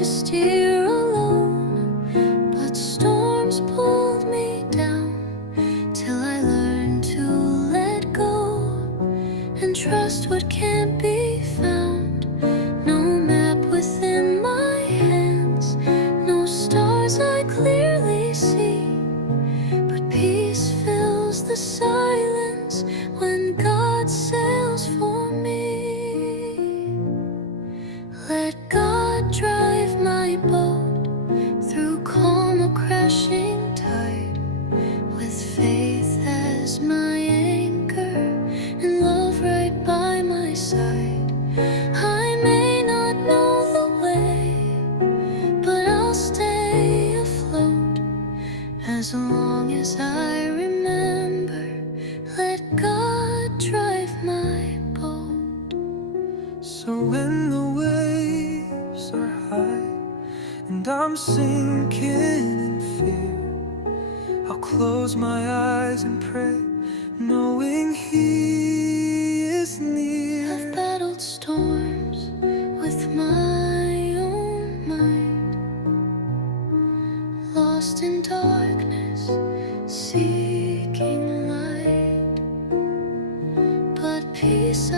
just here alone, but storms pulled me down till I learned to let go and trust what can't be found. No map within my hands, no stars I clearly see, but peace fills the silence when God sails for me. Let God drive my boat through calm or crashing tide, with faith as my anchor and love right by my side. I may not know the way, but I'll stay afloat as long as I remember. Let God drive my boat. So when the waves are high and I'm sinking in fear, I'll close my eyes and pray, knowing He is near. I've battled storms with my own mind, lost in darkness, seeking light, but peace